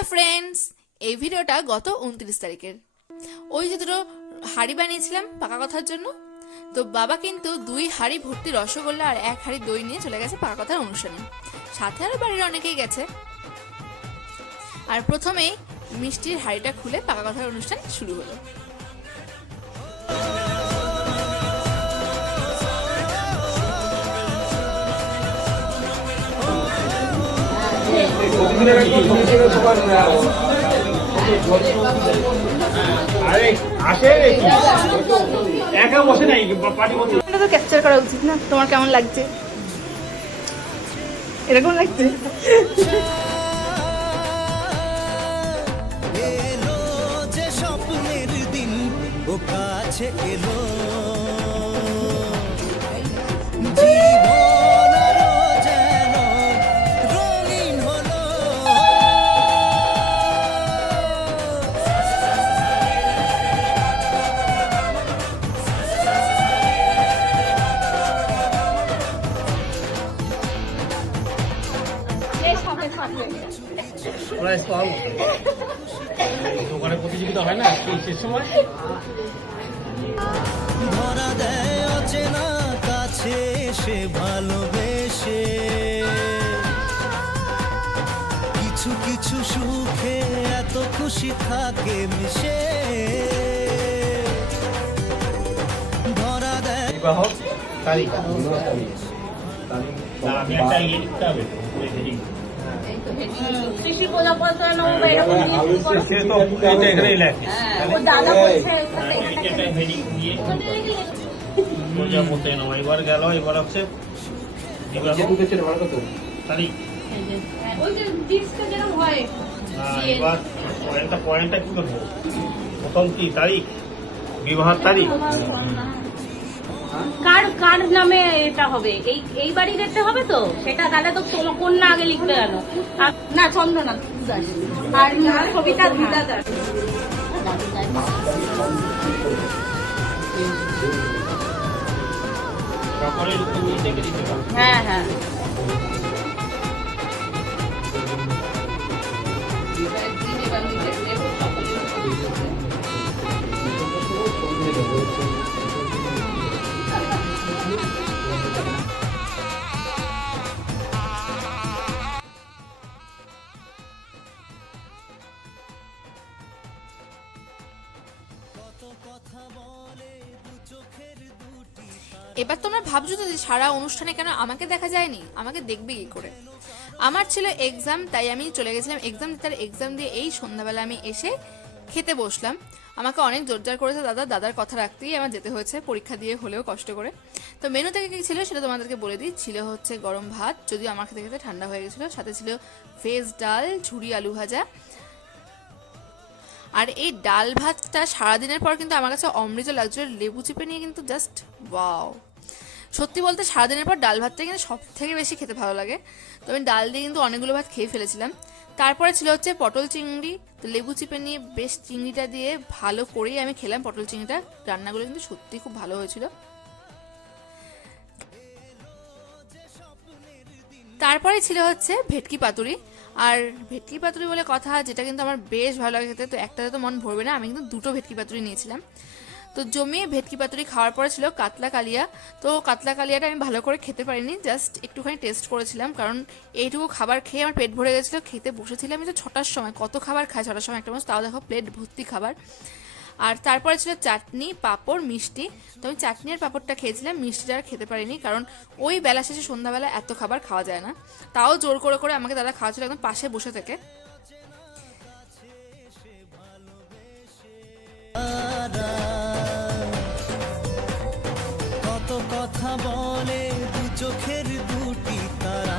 Hello friends, এই ভিডিওটা গত উনত্রিশ তারিখের। ওই যে দুটো হাড়ি বানিয়েছিলাম পাকা কথার জন্য। তো বাবা কিন্তু দুই হাড়ি ভর্তি রসগোল্লা আর এক হাড়ি দই নিয়ে চলে গেছে পাকা কথার অনুষ্ঠানে। সাথে আরও বাড়ির অনেকেই গেছে। আর প্রথমেই মিষ্টির হাড়িটা খুলে পাকা কথার অনুষ্ঠান শুরু হলো। তো ক্যাপচার করা উচিত না? তোমার কেমন লাগছে? এরকম লাগছে? এলো যে স্বপ্নের দিন ও কাছে এলো। দোকানে প্রতিযোগিতা হয় না? সময়? ধরা দেয় অচেনা কাছে এসে ভালোবেসে। কিছু কিছু সুখে এত খুশি থাকে মিশে। ধরা দেয় তারিখ আমি একটা ইয়ে লিখতে হবে এবার এবার বিবাহ এবার পয়েন্টটা পয়েন্টটা করব প্রথম কি তারিখ বিবাহের তারিখ কার কার নামে এটা হবে? এই এই বাড়ি দেখতে হবে তো? সেটা তাহলে তো তোমার কন্যা আগে লিখতে গেল না চন্দ্রনাথ দাস আর কবিতা গীতা দাস হ্যাঁ হ্যাঁ। এবার তোমরা ভাবছ যে সারা অনুষ্ঠানে কেন আমাকে দেখা যায়নি? আমাকে দেখবে কি করে? আমার ছিল এক্সাম তাই আমি চলে গেছিলাম এক্সাম দিতে আর এক্সাম দিয়ে এই সন্ধ্যাবেলা আমি এসে খেতে বসলাম। আমাকে অনেক জোরজার করেছে দাদা, দাদার কথা রাখতেই আমার যেতে হয়েছে, পরীক্ষা দিয়ে হলেও কষ্ট করে। তো মেনু থেকে কি ছিল সেটা তোমাদেরকে বলে দিই। ছিল হচ্ছে গরম ভাত, যদিও আমার খেতে খেতে ঠান্ডা হয়ে গেছিল। সাথে ছিল ভেজ ডাল ঝুড়ি আলু ভাজা। আর এই ডাল ভাতটা সারাদিনের পর কিন্তু আমার কাছে অমৃত লাগছিল লেবু চিপে নিয়ে কিন্তু জাস্ট ওয়াও সত্যি বলতে সারাদিনের পর ডাল ভাতটা কিন্তু সব থেকে বেশি খেতে ভালো লাগে। তো আমি ডাল দিয়ে কিন্তু অনেকগুলো ভাত খেয়ে ফেলেছিলাম। তারপরে ছিল হচ্ছে পটল চিংড়ি, তো লেবু চিপে নিয়ে বেশ চিংড়িটা দিয়ে ভালো করেই আমি খেলাম পটল চিংড়িটা। রান্নাগুলো কিন্তু সত্যি খুব ভালো হয়েছিল। তারপরে ছিল হচ্ছে ভেটকি পাতুরি। আর ভেটকি পাতুরি বলে কথা, যেটা কিন্তু আমার বেশ ভালো লাগে খেতে, তো একটাতে তো মন ভরবে না। আমি কিন্তু দুটো ভেটকি পাতুরি নিয়েছিলাম। তো জমিয়ে ভেটকি পাতুরি খাওয়ার পরে ছিল কাতলা কালিয়া। তো কাতলা কালিয়াটা আমি ভালো করে খেতে পারিনি, জাস্ট একটুখানি টেস্ট করেছিলাম, কারণ এইটুকু খাবার খেয়ে আমার পেট ভরে গেছিল, খেতে বসেছিলাম আমি তো ছটার সময়, কত খাবার খায় ছটার সময় একটা মানুষ, তাও দেখো প্লেট ভর্তি খাবার। আর তারপরে ছিল চাটনি পাঁপড় মিষ্টি তো আমি চাটনি আর পাঁপড়টা খেয়েছিলাম মিষ্টিটা আর খেতে পারিনি কারণ ওই বেলা শেষে সন্ধ্যাবেলা এত খাবার খাওয়া যায় না তাও জোর করে করে আমাকে দাদা খাওয়াচ্ছিল একদম পাশে বসে থেকে কত কথা বলে দু চোখের দুটি তারা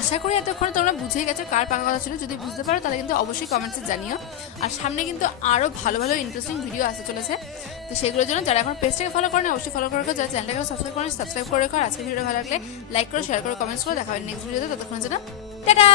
আশা করি এতক্ষণ তোমরা বুঝেই গেছো কার পাকা কথা ছিল। যদি বুঝতে পারো, তাহলে কিন্তু অবশ্যই কমেন্টসে জানিও। আর সামনে কিন্তু আরও ভালো ভালো ইন্টারেস্টিং ভিডিও আসতে চলেছে। তো সেগুলোর জন্য যারা এখন পেজটাকে ফলো করেন, অবশ্যই ফলো করে যারা চ্যানেলটাকে সাবস্ক্রাইব করেন সাবস্ক্রাইব করে রেখো। আজকে ভিডিও ভালো লাগলে লাইক করো শেয়ার করো কমেন্টস করে। দেখা হবে নেক্সট ভিডিওতে ততক্ষণের জন্য, টাটা!